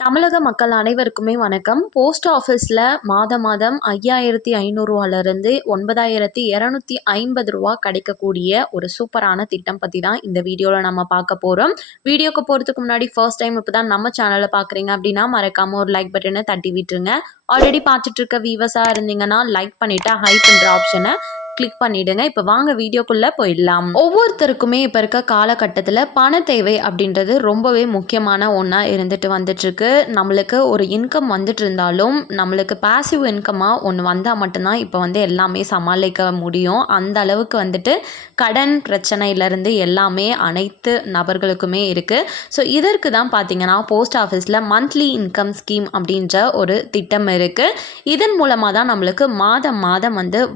தமிழக மக்கள் அனைவருக்குமே வணக்கம். போஸ்ட் ஆஃபீஸில் மாதம் 5500 9,250 கிடைக்கக்கூடிய ஒரு சூப்பரான திட்டம் பற்றி தான் இந்த வீடியோவில் நம்ம பார்க்க போகிறோம். வீடியோக்கு போகிறதுக்கு முன்னாடி ஃபர்ஸ்ட் டைம் இப்போ தான் நம்ம சேனலை பார்க்குறீங்க அப்படின்னா மறக்காமல் ஒரு லைக் பட்டனை தட்டி விட்டுருங்க. ஆல்ரெடி பார்த்துட்டு இருக்க வியூவர்ஸாக இருந்தீங்கன்னா லைக் பண்ணிவிட்டு ஹைப்ன்ற ஆப்ஷனை கிளிக் பண்ணிடுங்க. இப்போ வாங்க வீடியோக்குள்ளே போயிடலாம். ஒவ்வொருத்தருக்குமே இப்போ இருக்க காலகட்டத்தில் பண தேவை அப்படின்றது ரொம்பவே முக்கியமான ஒன்றா இருந்துட்டு வந்துட்டுருக்கு. நம்மளுக்கு ஒரு இன்கம் வந்துட்டு இருந்தாலும் நம்மளுக்கு பாசிவ் இன்கமாக ஒன்று வந்தால் மட்டும்தான் இப்போ எல்லாமே சமாளிக்க முடியும். அந்த அளவுக்கு கடன் பிரச்சனையிலேருந்து எல்லாமே அனைத்து நபர்களுக்குமே இருக்குது. ஸோ இதற்கு தான் பார்த்தீங்கன்னா போஸ்ட் ஆஃபீஸில் மந்த்லி இன்கம் ஸ்கீம் அப்படின்ற ஒரு திட்டம் இருக்குது. இதன் மூலமாக தான் நம்மளுக்கு மாதம்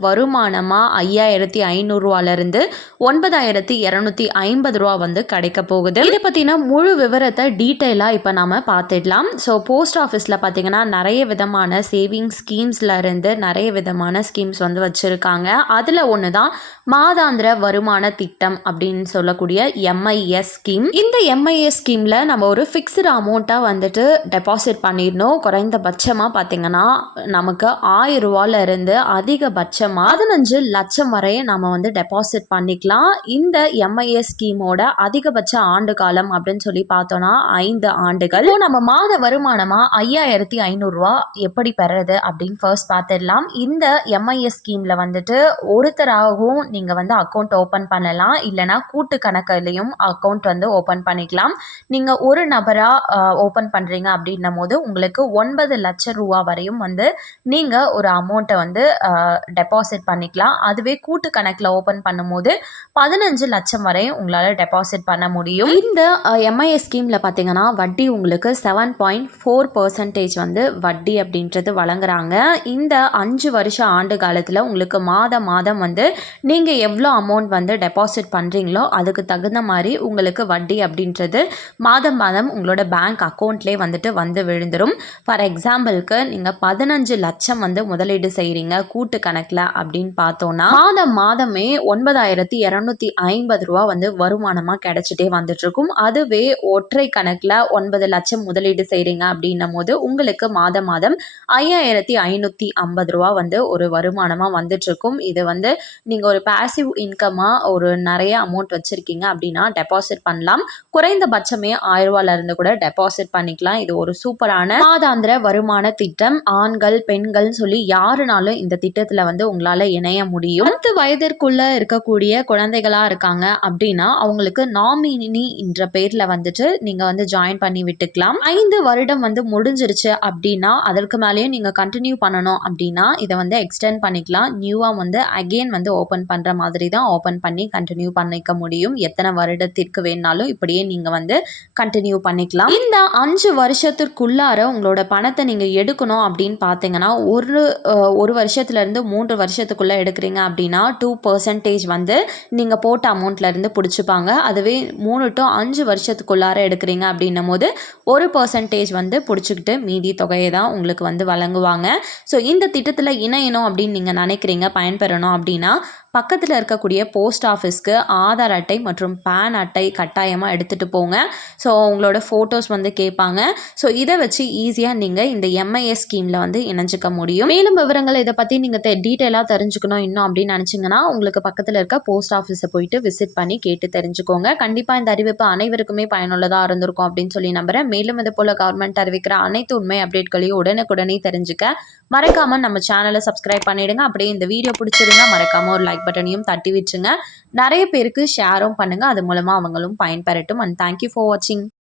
வருமானமாக 5,500 9,250 கிடைக்க போகுது. இதை பற்றின முழு விவரத்தை டீட்டெயிலாக இப்போ நம்ம பார்த்துடலாம். ஸோ போஸ்ட் ஆஃபீஸில் பார்த்தீங்கன்னா நிறைய விதமான சேவிங் ஸ்கீம்ஸில் இருந்து நிறைய விதமான ஸ்கீம்ஸ் வச்சுருக்காங்க. அதில் ஒன்று தான் மாதாந்திர வருமான திட்டம் அப்படின்னு சொல்லக்கூடிய எம்ஐஎஸ் ஸ்கீம். இந்த எம்ஐஎஸ் ஸ்கீமில் நம்ம ஒரு ஃபிக்ஸ்டு அமௌண்ட்டாக டெபாசிட் பண்ணிடணும். குறைந்தபட்சமாக பார்த்தீங்கன்னா நமக்கு 1000 ரூபாயிலிருந்து அதிகபட்சமாக 15 லட்சம் வரை நம்ம டெபாசிட் பண்ணிக்கலாம். இந்த எம்ஐஎஸ் ஸ்கீமோட அதிகபட்ச ஆண்டு காலம் அப்படின்னு சொல்லி பார்த்தோம்னா 5 ஆண்டுகள். நம்ம மாத வருமானமாக 5,500 ரூபா எப்படி பெறது அப்படின்னு ஃபர்ஸ்ட் பார்த்துடலாம். இந்த எம்ஐஎஸ் ஸ்கீமில் ஒருத்தராகவும் நீங்கள் அக்கௌண்ட் ஓப்பன் பண்ணலாம், இல்லைனா கூட்டு கணக்குலையும் அக்கௌண்ட் ஓப்பன் பண்ணிக்கலாம். நீங்கள் ஒரு நபராக ஓப்பன் பண்ணுறீங்க அப்படின்னும் போது உங்களுக்கு 9 லட்சம் ரூபா வரையும் நீங்கள் ஒரு அமௌண்ட்டை டெபாசிட் பண்ணிக்கலாம். அதுவே கூட்டு கணக்கில் ஓப்பன் பண்ணும்போது 15 லட்சம் வரை உங்களால் டெபாசிட் பண்ண முடியும். இந்த எம்ஐஎஸ் ஸ்கீமில் பார்த்தீங்கன்னா வட்டி உங்களுக்கு 7.4% வட்டி அப்படின்றது வழங்குறாங்க. இந்த 5 வருஷ ஆண்டு காலத்தில் உங்களுக்கு மாதம் நீங்கள் எவ்வளோ அமௌண்ட் டெபாசிட் பண்ணுறீங்களோ அதுக்கு தகுந்த மாதிரி உங்களுக்கு வட்டி அப்படின்றது மாதம் உங்களோட பேங்க் அக்கௌண்ட்லேயே வந்து விழுந்துடும். ஃபார் எக்ஸாம்பிளுக்கு நீங்கள் 15 லட்சம் முதலீடு செய்கிறீங்க கூட்டு கணக்கில் அப்படின்னு பார்த்தோன்னா மாதமே 9,250 ரூபா வருமானமாக கிடைச்சிட்டே வந்துட்டுருக்கும். அதுவே ஒற்றை கணக்கில் 9 லட்சம் முதலீடு செய்கிறீங்க அப்படின்னும் போது உங்களுக்கு மாதம் 5,550 ரூபா ஒரு வருமானமாக வந்துட்டுருக்கும். இது நீங்கள் ஒரு பாசிவ் இன்கமாக ஒரு நிறைய அமௌண்ட் வச்சுருக்கீங்க அப்படின்னா டெபாசிட் பண்ணலாம். குறைந்தபட்சமே 1000 ரூபாயிலிருந்து கூட டெபாசிட் பண்ணிக்கலாம். இது ஒரு சூப்பரான மாதாந்திர வருமான திட்டம். ஆண்கள் பெண்கள் சொல்லி யாருனாலும் இந்த திட்டத்தில் உங்களால் இணைய முடியும். 10 வயதிற்குள்ள இருக்கக்கூடிய குழந்தைகளா இருக்காங்க அப்படின்னா அவங்களுக்கு நாமினி என்ற பேர்ல நீங்க ஜாயின் பண்ணி விட்டுக்கலாம். 5 வருடம் முடிஞ்சிருச்சு அப்படின்னா அதற்கு மேலேயும் நீங்க கண்டினியூ பண்ணணும் அப்படின்னா இதை எக்ஸ்டெண்ட் பண்ணிக்கலாம். நியூவா அகெயின் ஓபன் பண்ற மாதிரி தான் ஓபன் பண்ணி கண்டினியூ பண்ணிக்க முடியும். எத்தனை வருடத்திற்கு வேணாலும் இப்படியே நீங்க கண்டினியூ பண்ணிக்கலாம். இந்த 5 வருஷத்திற்குள்ளார உங்களோட பணத்தை நீங்க எடுக்கணும் அப்படின்னு பார்த்தீங்கன்னா ஒரு வருஷத்துல இருந்து 3 வருஷத்துக்குள்ள எடுக்கிறீங்க அப்படின்னா 2% நீங்கள் போட்ட அமௌண்ட்லேருந்து பிடிச்சிப்பாங்க. அதுவே 3 to 5 வருஷத்துக்குள்ளார எடுக்கிறீங்க அப்படின்னும் போது 1% பிடிச்சிக்கிட்டு மீதி தொகையை தான் உங்களுக்கு வழங்குவாங்க. ஸோ இந்த திட்டத்தில் இணையணும் அப்படின்னு நீங்கள் நினைக்கிறீங்க, பயன்பெறணும் அப்படின்னா பக்கத்தில் இருக்கக்கூடிய போஸ்ட் ஆஃபீஸ்க்கு ஆதார் அட்டை மற்றும் பேன் அட்டை கட்டாயமாக எடுத்துகிட்டு போங்க. ஸோ உங்களோட ஃபோட்டோஸ் கேட்பாங்க. ஸோ இதை வச்சு ஈஸியாக நீங்கள் இந்த எம்ஐஎஸ் ஸ்கீமில் இணைஞ்சிக்க முடியும். மேலும் விவரங்கள் இதை பற்றி நீங்கள் டீட்டெயிலாக தெரிஞ்சுக்கணும் இன்னும் அப்படின்னு நினச்சிங்கன்னா உங்களுக்கு பக்கத்தில் இருக்க போஸ்ட் ஆஃபீஸை போயிட்டு விசிட் பண்ணி கேட்டு தெரிஞ்சுக்கோங்க. கண்டிப்பாக இந்த அறிவிப்பு அனைவருக்குமே பயனுள்ளதாக இருந்திருக்கும் அப்படின்னு சொல்லி நம்புகிறேன். மேலும் இது போல் கவர்மெண்ட் அறிவிக்கிற அனைத்து உண்மை அப்டேட்களையும் உடனுக்குடனே தெரிஞ்சுக்க மறக்காமல் நம்ம சேனலை சப்ஸ்கிரைப் பண்ணிவிடுங்க. அப்படியே இந்த வீடியோ பிடிச்சிருந்தா மறக்காமல் ஒரு லைக் பட்டனையும் தட்டி விட்டுருங்க. நிறைய பேருக்கு ஷேரும் பண்ணுங்க. அது மூலமா அவங்களும் பயன்பெறட்டும். அண்ட் தேங்க்யூ ஃபார் வாட்சிங்.